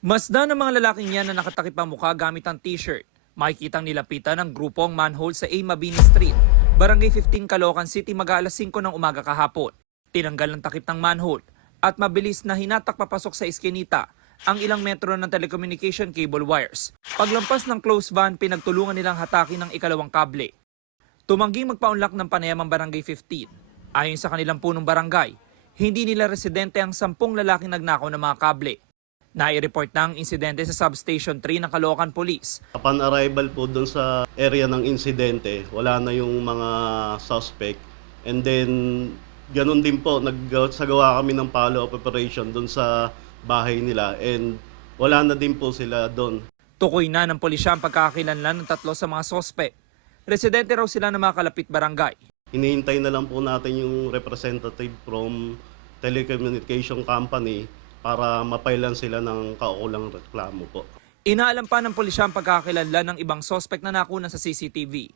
Masdan ng mga lalaking yan na nakatakip ang mukha gamit ang t-shirt. Makikitang nilapitan ng grupong manhole sa A. Mabini Street, Barangay 15, Caloocan City mag-aalas 5 ng umaga kahapon. Tinanggal ng takip ng manhole at mabilis na hinatak papasok sa iskinita ang ilang metro ng telecommunication cable wires. Paglampas ng close van, pinagtulungan nilang hatakin ng ikalawang kable. Tumangging magpaunlak ng panayam ang Barangay 15. Ayon sa kanilang punong barangay, hindi nila residente ang 10 lalaking nagnakaw ng mga kable. Nai-report na ang insidente sa Substation 3 ng Caloocan Police. Upon arrival po doon sa area ng insidente, wala na yung mga suspect. And then, ganun din po, nagsagawa kami ng follow-up operation doon sa bahay nila. And wala na din po sila doon. Tukoy na ng pulisya ang pagkakakilanlan ng 3 sa mga sospek. Residente raw sila ng mga kalapit barangay. Hinihintay na lang po natin yung representative from telecommunication company para mapailan sila ng kaukulang reklamo po. Inaalam pa ng pulisya ang pagkakakilanlan ng ibang sospek na nakuna sa CCTV.